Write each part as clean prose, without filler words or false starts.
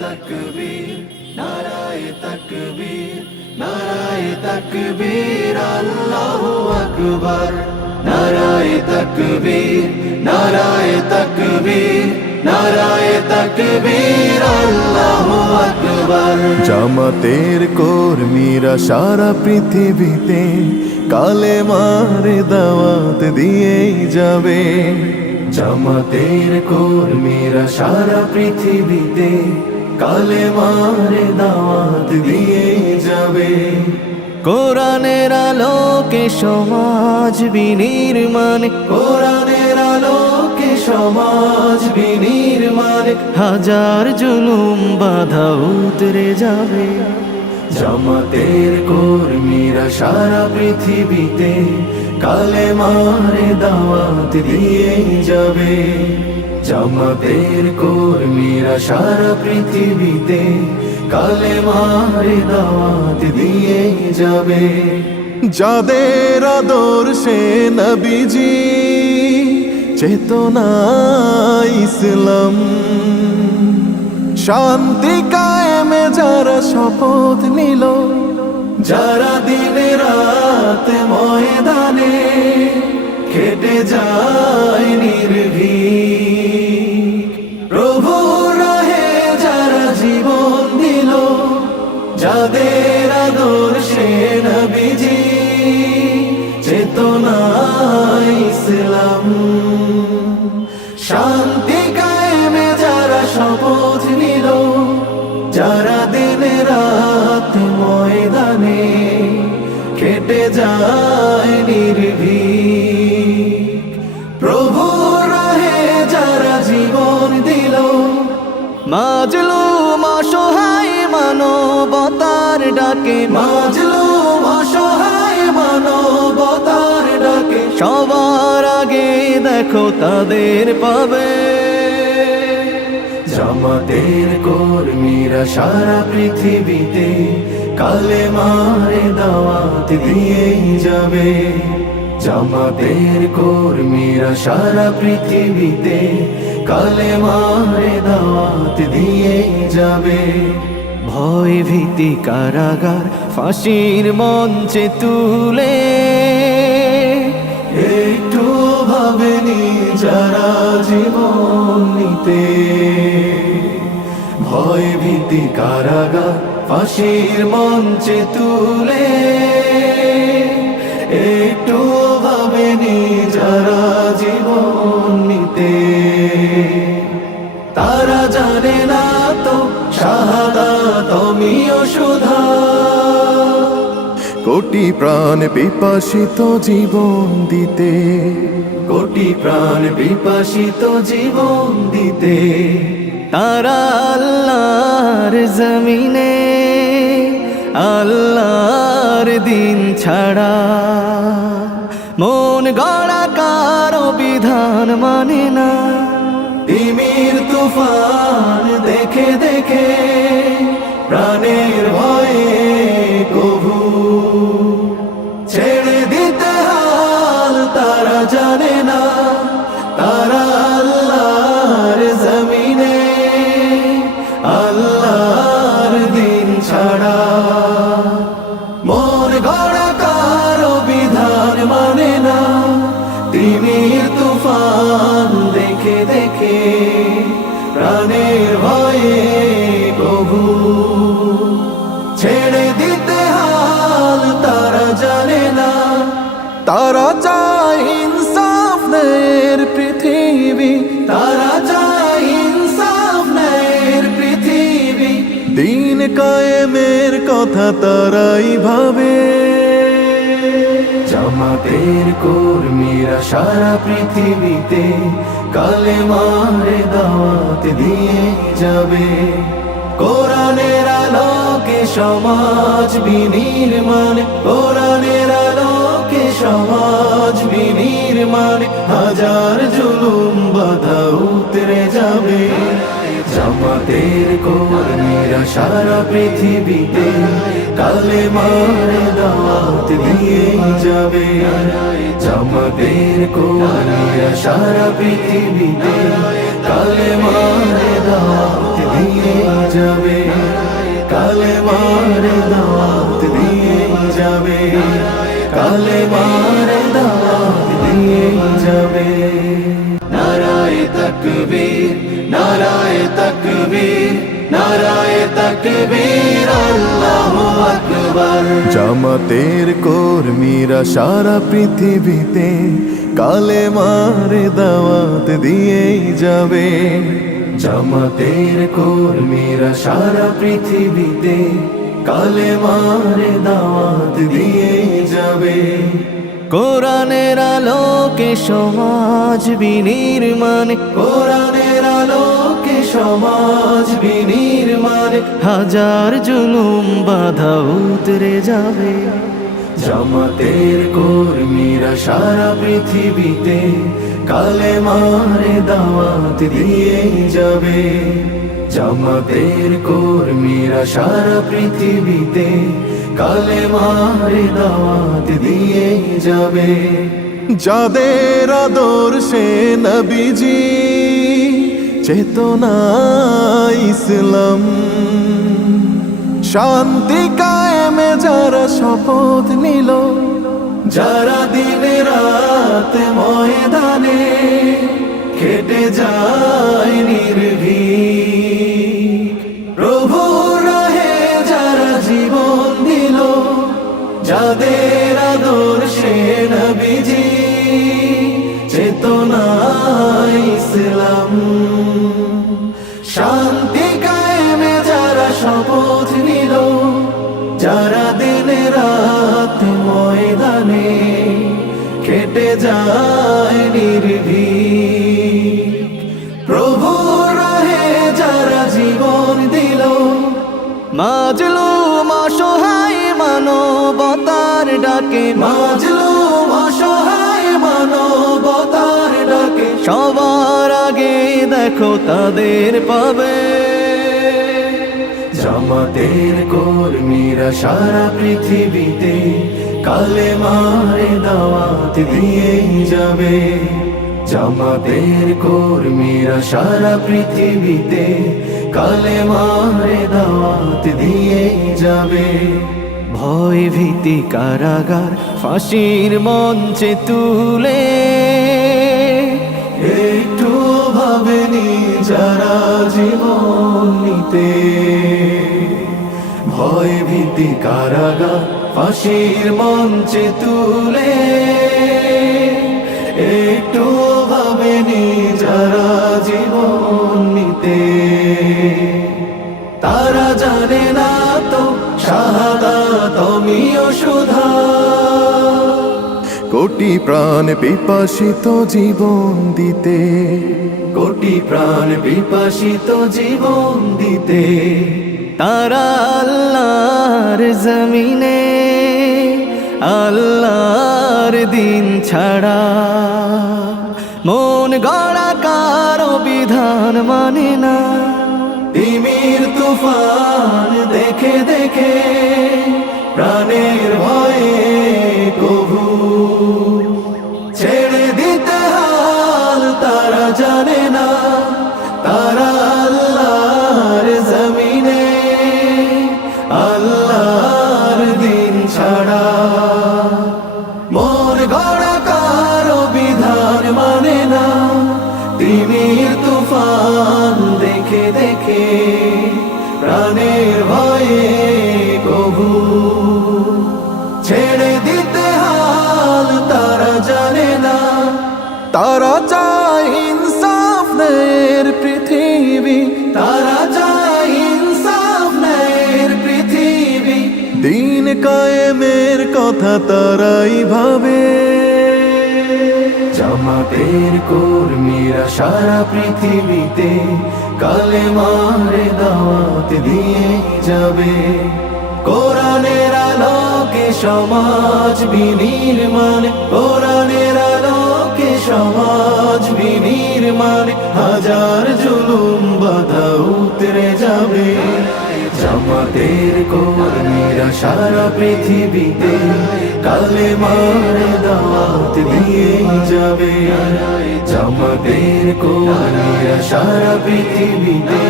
তাকবীর নারায়ে তাকবীর নারায়ে তাকবীর আল্লাহু আকবার নারায়ে তাকবীর নারায়ে তাকবীর নারায়ে তাকবীর আল্লাহু আকবার। জামাতের কর্মীরা সারা পৃথিবীতে কালেমার দাওয়াত দিয়েই যাবে। জামাতের কর্মীরা সারা পৃথিবীতে কালেমার দাওয়াত দিয়েই যাবে। কোরআনের আলোকে সমাজ বিনির্মাণ, কোরআনের আলোকে সমাজ বিনির্মাণ, হাজার জুলুম বাধা উতরে যাবে। জামাতের কর্মীরা সারা পৃথিবীতে কালেমার দাওয়াত দিয়েই যাবে। জামাতের কর্মীরা সারা পৃথিবীতে কালেমার দাওয়াত দিয়েই যাবে। যাদের আদর্শে নবীজি চেতনা ইসলাম, শান্তি কায়েমে যারা শপথ নিল, যারা দিনে রাত ময়দানে খেটে যায় নির্ভীক, প্রভুর রাহে যারা জীবন দিল, যাদের আদর্শে নবীজি চেতনা ইসলাম, শান্তি কায়েমে যারা শপথ নিল, যারা দিনে রাত ময়দানে খেটে যায় নির্ভীক, প্রভুর রাহে যারা জীবন দিল, মাজলুম অসহায় মানবতার ডাকে, মাজলুম অসহায় মানবতার ডাকে, সবার আগে দেখো তাদের পাবে। জামাতের কর্মীরা সারা পৃথিবীতে কালেমার দাওয়াত দিয়েই যাবে। জামাতের কর্মীরা সারা পৃথিবীতে কালেমার দাওয়াত দিয়েই যাবে। ভয় ভীতি কারাগার ফাঁসির মঞ্চে তুলে, একটু ভাবেনি যারা জীবন নিতে, ভয় ভীতি কারাগার ফাঁসির মঞ্চে তুলে, একটু ভাবেনি যারা জীবন নিতে, তারা জানে না তো শাহাদাত অমিয় সুধা, কোটি প্রাণ পিপাসিত জীবন দিতে, কোটি প্রাণ বিপাসিত জীবন দিতে, তারা আল্লাহর জমিনে আল্লাহর দিন ছাড়া মন গড়া কারো বিধান মানে না। তিমির তুফান দেখে দেখে প্রাণের ভয়ে কভু ছেড়ে দিতে হাল তারা জানে না, তারা আল্লাহর জমিনে আল্লাহর দিন ছাড়া মন গড়া কারো বিধান মানে না। তিমির তুফান দেখে দেখে প্রাণের ভয়ে কভু ছেড়ে দিতে হাল তারা জানে না, তারা চায় ইনসাফ ন্যায়ের পৃথিবী, তারা চায় ইনসাফ ন্যায়ের পৃথিবী, দিন কায়েমের কথা তারাই ভাবে। জামাতের কর্মীরা সারা পৃথিবীতে কালেমার দাওয়াত দিয়ে যাবে। কোরআনের আলোকে সমাজ বিনির্মাণ, কোরআনের আলোকে সমাজ বিনির্মাণ, হাজার জুলুম বাধা উতরে যাবে। জামাতের কর্মীরা সারা পৃথিবীতে কালেমার দাওয়াত দিয়ে যাবে। জামাতের কর্মীরা সারা পৃথিবীতে কালেমার দাওয়াত দিয়ে যাবে। কালেমার দাওয়াত দিয়ে যাবে। নারায়ে তাকবীর, নারায়ে তাকবীর, নারায়ে তাকবীর, আল্লাহু আকবার। জামাতের কর্মীরা সারা পৃথিবীতে কালেমার দাওয়াত দিয়েই যাবে। জামাতের কর্মীরা সারা পৃথিবীতে কালেমার দাওয়াত দিয়ে যাবে। কোরআনের আলোকে সমাজ বিনির্মাণ, কোরআনের আলোকে সমাজ বিনির্মাণ, হাজার জুলুম বাধা উতরে যাবে। জামাতের কর্মীরা সারা পৃথিবীতে কালেমার দাওয়াত দিয়ে যাবে। জামাতের কর্মীরা সারা পৃথিবীতে কালেমার দাওয়াত দিয়ে যাবে। যাদের আদর্শে নবীজি চেতনা ইসলাম, শান্তি কায়েমে যারা শপথ নিল, যারা দিনে রাত ময়দানে খেটে যায় নির্ভীক, প্রভু রাহে যারা জীবন দিল, যাদের আদর্শে নবীজি চেতনা ইসলাম, শান্তি কায়েমে যারা শপথ নিল, যারা দিনে রাত ময়দানে খেটে যায় নির্ভীক, প্রভু রাহে যারা জীবন দিল, মাজলুম অসহায় মানবতার ডাকে, মাজলুম অসহায় মানবতার ডাকে, সবার আগে দেখো তাদের পাবে। জামাতের কর্মীরা সারা পৃথিবীতে কালেমার দাওয়াত দিয়ে যাবে। জামাতের কর্মীরা সারা পৃথিবীতে কালেমার দাওয়াত দিয়ে যাবে। ভয় ভীতি কারাগার ফাঁসির মঞ্চে তুলে, একটু ভাবেনি যারা জীবন নিতে, ভয় ভীতি কারাগার ফাঁসির মঞ্চে তুলে, একটু ভাবেনি যারা জীবন নিতে, তারা জানে না তো শাহাদাত অমিয় সুধা। কোটি প্রাণ পিপাসিত জীবন দিতে, কোটি প্রাণ বিপাসিত জীবন দিতে, তারা আল্লাহর জমিনে আল্লাহর দিন ছাড়া মন গড়া কারো বিধান মানে না। তিমির তুফান দেখে দেখে প্রাণের ভয়ে কভু ছেড়ে দিতে হাল তারা জানে না। তারা আল্লাহর জমিনে আল্লাহর দিন ছাড়া মন গড়া কারো বিধান মানে না। তিমির তুফান দেখে দেখে প্রাণের ভয়ে কভু ছেড়ে দিতে হাল তারা জানে না। তারা চায় ইনসাফ ন্যায়ের পৃথিবী, তারা চায় ইনসাফ ন্যায়ের পৃথিবী, দিন কায়েমের কথা তারাই ভাবে। জামাতের কর্মীরা সারা পৃথিবীতে কালেমার দাওয়াত দিয়ে যাবে। কোরআনের আলোকে সমাজ বিনির্মাণ, কোরআনের আলোকে সমাজ বিনির্মাণ, হাজার জুলুম বাধা উতরে যাবে। জামাতের কর্মীরা সারা পৃথিবীতে কালেমার দাওয়াত দিয়ে যাবে। জামাতের কর্মীরা সারা পৃথিবীতে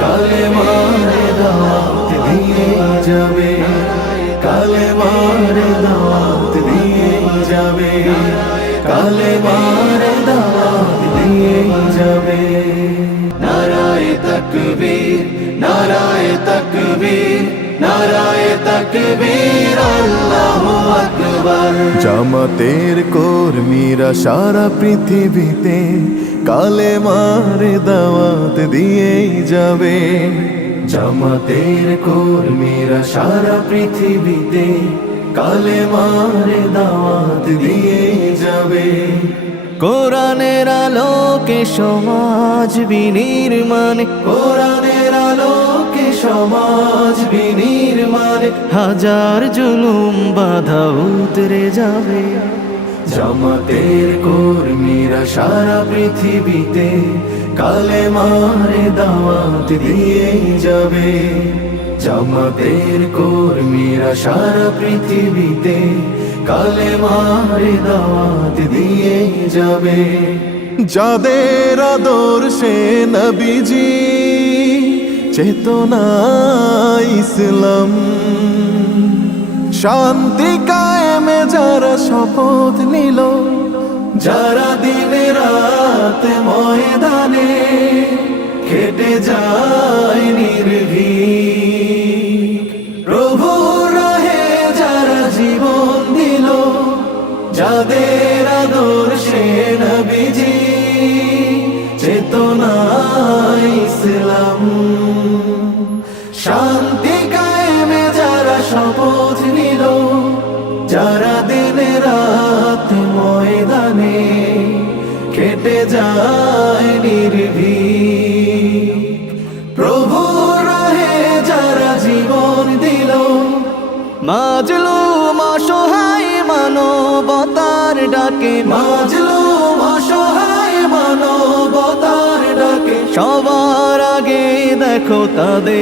কালেমার দাওয়াত দিয়ে যাবে। কালেমার দাওয়াত দিয়ে কালেমার দাওয়াত দিয়ে যাবে। নারায়ে তাকবীর, নারায়ে তাকবীর, নারায়ে তাকবীর, আল্লাহু আকবার। জামাতের কর্মীরা সারা পৃথিবীতে কালেমার দাওয়াত দিয়েই যাবে। জামাতের কর্মীরা সারা পৃথিবীতে কালেমার দাওয়াত দিয়ে যাবে। কোরআনের আলোকে সমাজ বিনির্মাণ, কোরআনের আলোকে সমাজ বিনির্মাণ, হাজার জুলুম বাধা উতরে যাবে। জামাতের কর্মীরা সারা পৃথিবীতে কালেমার দাওয়াত দিয়ে যাবে। জামাতের কর্মীরা সারা পৃথিবীতে কালেমার দাওয়াত দিয়ে যাবে। যাদের আদর্শে নবীজি চেতনা ইসলাম, শান্তি কায়েমে যারা শপথ নিল, যারা দিনে রাত ময়দানে কেটে যায় নির্ভীক, প্রভু রাহে যারা জীবন দিল, যাদের আদর্শে নবীজি চেতনা ইসলাম, শান্তি কায়েমে যারা শপথ নিল, যারা দিনে রাত ময়দানে কেটে যায় নির্ভীক, প্রভু রাহে যারা জীবন দিল, মাজলুম অসহায় মানবতার ডাকে, মাজলুম অসহায় মানবতার ডাকে, সবার আগে দেখো তাদের